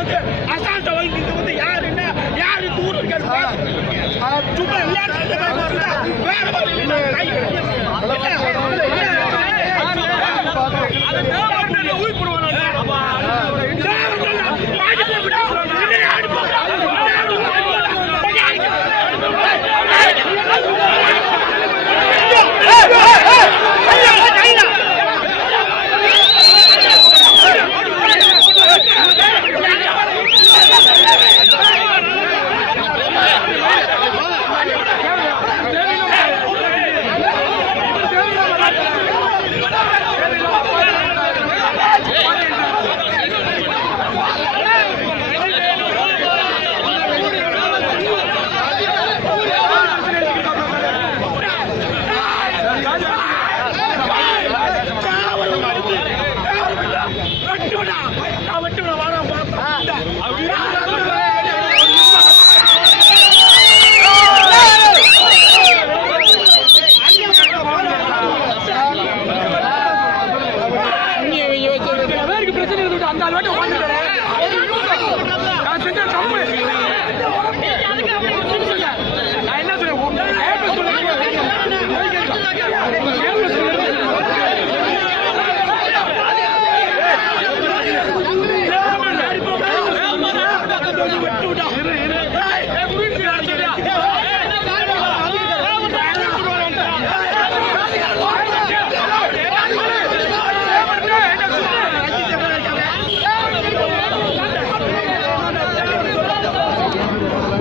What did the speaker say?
வந்து அசால்ட்டா வாங்கி இது வந்து யாரு என்ன யாரு தூர் இருக்காரு சும்மா விளையாட்டு வேற மாதிரி அஞ்சு நாலு வாட்டி உட்காந்துருக்கேன் செஞ்ச தப்பு. நான் என்ன சொல்லுவேன் விட்டு விட்டா